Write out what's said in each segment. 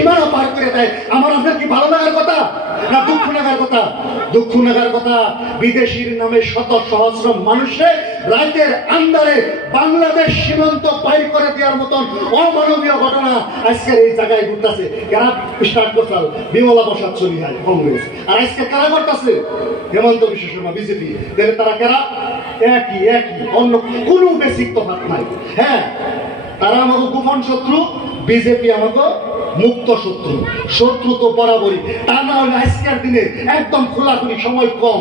সীমানা পার করে দেয়, আমার আপনার কি ভালো লাগার কথা না দুঃখ লাগার কথা? দুঃখ লাগার কথা। বিদেশির নামে শত সহস্র মানুষের রাতের আন্দারে বাংলাদেশ সীমান্ত পার করে দেওয়ার মতন অমানবীয় ঘটনা আজকের এই জায়গায় ঘটতেছে। কারা স্টার্ট করছে? বিমলা প্রসাদ চলিহাই কংগ্রেস। আর আজকে কারা করতেছে? হেমন্ত বিশ্ব শর্মা বিজেপি। তাহলে তারা কারা? একই অন্য কোনো বেসিক তফাৎ নাই। হ্যাঁ, তারা আমাকে গোপন শত্রু, বিজেপি আমাকে মুক্ত শত্রু। শত্রু তো বরাবরই। তা না হলে আজকের দিনে একদম খোলাখুলি, সময় কম,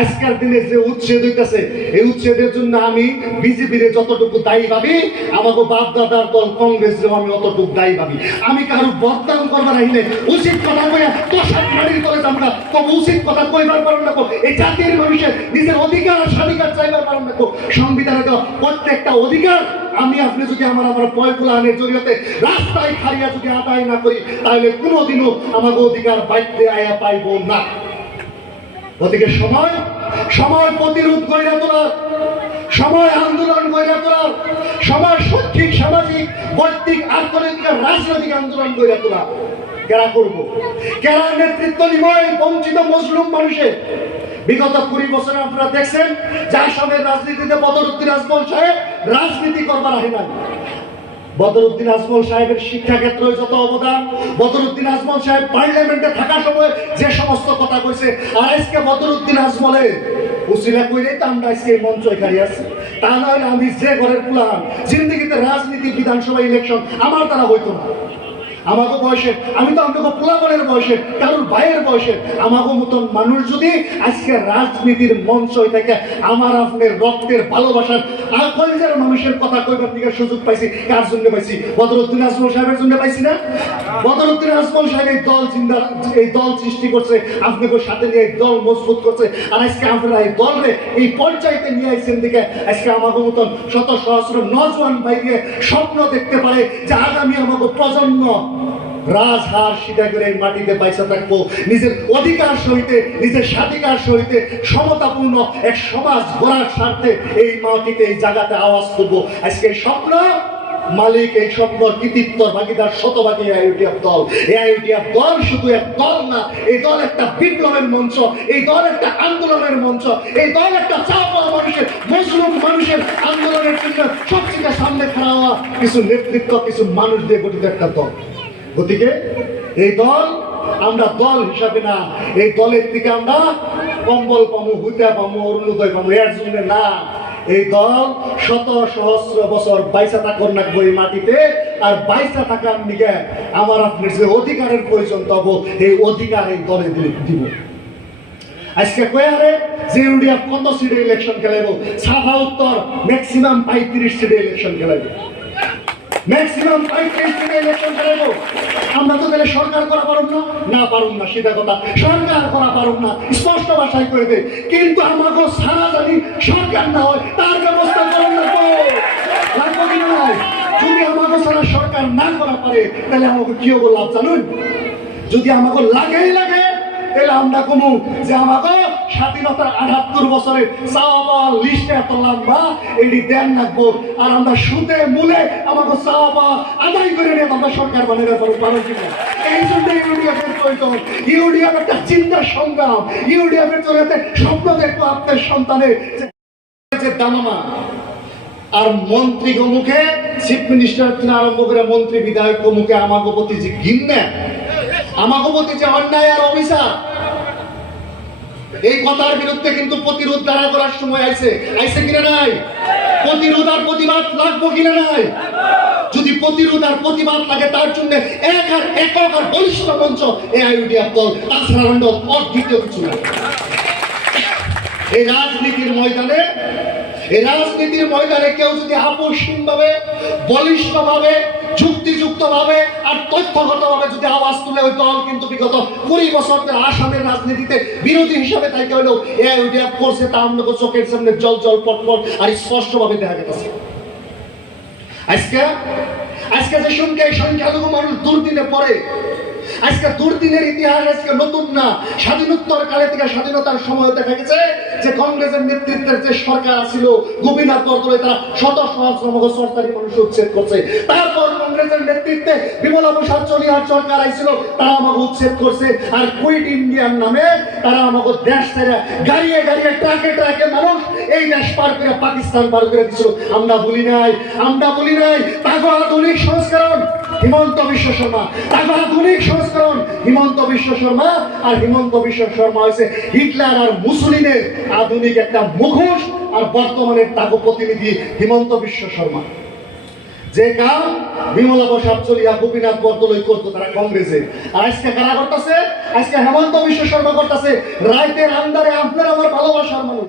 আজকের দিনে যে উচ্ছেদ হইতেছে, এই উচ্ছেদের জন্য আমি বিজেপির যতটুকু দায়ী ভাবি, আমাকে বাপ দাদার দল কংগ্রেস আমি অতটুকু দায়ী ভাবি। আমি কারো বদনাম করবার নাইলে উচিত কথা কইয়া তোষাক মারির করে আমরা তবে উচিত কথা কইবার পারেন না। এই জাতির মানুষের নিজের অধিকার আর স্বাধিকার চাইবার পারেন না। সংবিধানে দেওয়া প্রত্যেকটা অধিকার আমি আপনি যদি আমার পয়কুলানের জরিয়তে রাস্তায় খারিয়া যদি আদায় না করি, তাহলে কোনোদিনও আমাকে অধিকার বাইতে আয়া পাইব না। ওদিকে সময় প্রতিরোধ গড়িয়া তোলার, সময় আন্দোলন গড়িয়া তোলার, সময় শৈক্ষিক, সামাজিক, বৈদিক, অর্থনৈতিক, রাজনৈতিক আন্দোলন গড়িয়া তোলা। কেরা করবো? কেরা নেতৃত্ব নিবই বঞ্চিত মজলুম মানুষের? বিগত 20 বছরে আপনারা দেখছেন যে আসামের রাজনীতিতে বদরুদ্দিন আজমল সাহেব রাজনীতি করবার আহে নাই। বদরুদ্দিন আজমল সাহেবের শিক্ষা ক্ষেত্রে যত অবদান, বদরুদ্দিন আজমল সাহেব পার্লামেন্টে থাকার সময় যে সমস্ত কথা কইছে, আর আজকে বদরুদ্দিন আজমলের উসিলা কইলেই তো আমরা আজকে এই মঞ্চ এখানে আছি। তা নয় আমি যে ঘরের প্লান জিন্দিগিতে রাজনীতি, বিধানসভা ইলেকশন আমার দ্বারা হইতো না। আমাকে বয়সে, আমি তো আমাকে পোলাপনের বয়সে, কারোর ভাইয়ের বয়সে, আমাকে মতন মানুষ যদি আজকে রাজনীতির মঞ্চ থেকে আমার আপনার রক্তের ভালোবাসার আর কলেজের মানুষের কথা কইবার দিকে সুযোগ পাইছি, কার জন্য পাইছি? বদরুদ্দিন আজমল সাহেবের জন্য পাইছি না? বদরুদ্দিন আজমল সাহেব এই দল সৃষ্টি করছে, আপনাদের সাথে নিয়ে এই দল মজবুত করছে। আর আজকে আপনারা এই দলকে এই পর্যায়ে নিয়ে আসছেন দিকে আজকে আমাকে মতন শত সহস্র নজওয়ান ভাইকে স্বপ্ন দেখতে পারে যে আগামী আমাকে প্রজন্ম রাজহার সিধা করে মাটিতে পয়সা থাকবো, নিজের অধিকার সহিতে, নিজের স্বাধিকার সহিতে সমতাপূর্ণ এক সমাজ গড়ার স্বার্থে এই মাটিতে, এই জায়গাতে আওয়াজ তুলবো। আজকে এই স্বপ্ন মালিক, এই স্বপ্ন কৃতিত্বর ভাগিদার শতভাগী এআইইউডিএফ দল। এআইইউডিএফ দল শুধু এক দল না, এই দল একটা বিপ্লবের মঞ্চ, এই দল একটা আন্দোলনের মঞ্চ, এই দল একটা চাপা মানুষের, মজলুম মানুষের আন্দোলনের জন্য সবচেয়ে সামনে খাড়া হওয়া কিছু নেতৃত্ব, কিছু মানুষ দিয়ে গঠিত একটা দল। গতিকে এই দল আমরা দল হিসাবে না, এই দলের থেকে আমরা কম্বল পামু, হুতা পামু, অরুণোদয় পামু, এর জন্য না। এই দল শত সহস্র বছর বাইসা থাকুন রাখবো এই মাটিতে, আর বাইসা থাকার দিকে আমার আপনার যে অধিকারের প্রয়োজন তব এই অধিকার এই দলে দিব। আজকে কয়ারে যে ইউডিএফ কত সিটে ইলেকশন খেলাইব? সাফা উত্তর ম্যাক্সিমাম 35 সিটে ইলেকশন খেলাইব, ম্যাক্সিমাম 35 সিটে ইলেকশন খেলাইব। আমরা তো তাহলে সরকার করা পারুম না পারুম না, সিধা কথা, সরকার করা পারুম না, স্পষ্ট ভাষায় করে দে। কিন্তু আমাকে সারা জানি সরকার না হয় তার ব্যবস্থা করুন না তো লাগবো কিনা নাই? যদি আমাকে সারা সরকার না করা পারে তাহলে আমাকে কি হবো লাভ জানুন? যদি আমাকে লাগেই লাগে তাহলে আমরা কমু যে আমাকে স্বাধীনতার 78 বছরে চাওয়া লিস্টে এত লম্বা এটি দেন রাখবো, আর আমরা সুদে মূলে আমাকে চাওয়া আদায় করে নিয়ে আমরা সরকার বানিয়ে পারো কিনা? এই জন্য ইউডিএফের প্রয়োজন। ইউডিএফ একটা চিন্তা সংগ্রাম, ইউডিএফের চলে স্বপ্ন দেখবো আপনার সন্তানের দামামা। আর মন্ত্রী মুখে, চিফ মিনিস্টার থেকে আরম্ভ করে মন্ত্রী বিধায়ক মুখে আমাকে প্রতি যে ঘৃণা, আমাকে প্রতি যে অন্যায় আর অভিশাপ, এই কথার বিরুদ্ধে কিন্তু প্রতিরোধ দ্বারা করার সময় আইছে কিনা নাই? প্রতিরোধ আর প্রতিবাদ লাগবো কিনা নাই? যদি প্রতিরোধ আর প্রতিবাদ লাগে তার জন্য একক আর বলিষ্ঠ মঞ্চ এআইইউডিএফ দল, তাছাড়া অদ্বিতীয় কিছু না। এই রাজনীতির ময়দানে কেউ যদি আপোষহীন ভাবে, বলিষ্ঠ ভাবে, যুক্তিযুক্ত ভাবে আর তথ্যগত ভাবে যদি আওয়াজ তুলে, ওই দল কিন্তু বিগত 20 বছর ধরে আসামের রাজনীতিতে বিরোধী হিসাবে তাই হলো এআইইউডিএফ করছে, তা আমাদের চোখের সামনে জল পটপট আর স্পষ্ট ভাবে দেখা গেছে। আজকে যে সংখ্যালঘু মানুষ দুর্দিনে পড়ে, আজকে দুর্দিনের ইতিহাস আজকে নতুন না, স্বাধীনোত্তর কালে থেকে স্বাধীনতার সময় দেখা গেছে যে কংগ্রেসের নেতৃত্বের যে সরকার ছিল গোপীনাথ বরদলৈ তারা শত সহস্র সরকারি মানুষ উচ্ছেদ করছে। তারপর কংগ্রেসের নেতৃত্বে বিমলা প্রসাদ চলিহার সরকার আইছিল, তারা আমাকে উচ্ছেদ করছে। আর কুইট ইন্ডিয়ান নামে তারা আমাকে দেশ ছেড়ে গাড়িয়ে গাড়িয়ে ট্রাকে ট্রাকে মানুষ এই দেশ পার করে পাকিস্তান পার করে দিছিল। আমরা বলি নাই, আমরা বলি নাই। তাগো আধুনিক সংস্করণ হিমন্ত বিশ্ব শর্মা, তাগো আধুনিক সংস্করণ হিমন্ত বিশ্ব শর্মা। আর হিমন্ত বিশ্ব শর্মা হয়েছে হিটলার আর মুসলিনের আধুনিক একটা মুখোশ, আর বর্তমানের তাগো প্রতিনিধি হিমন্ত বিশ্ব শর্মা। যে কাম বিমলা প্রসাদ চলিহা গোপীনাথ বরদলৈ করতো তারা কংগ্রেসে, আর আজকে কারা করতেছে? আজকে হেমন্ত বিশ্ব শর্মা করতেছে। রাইতের আন্দারে আপনার আমার ভালোবাসার মানুষ।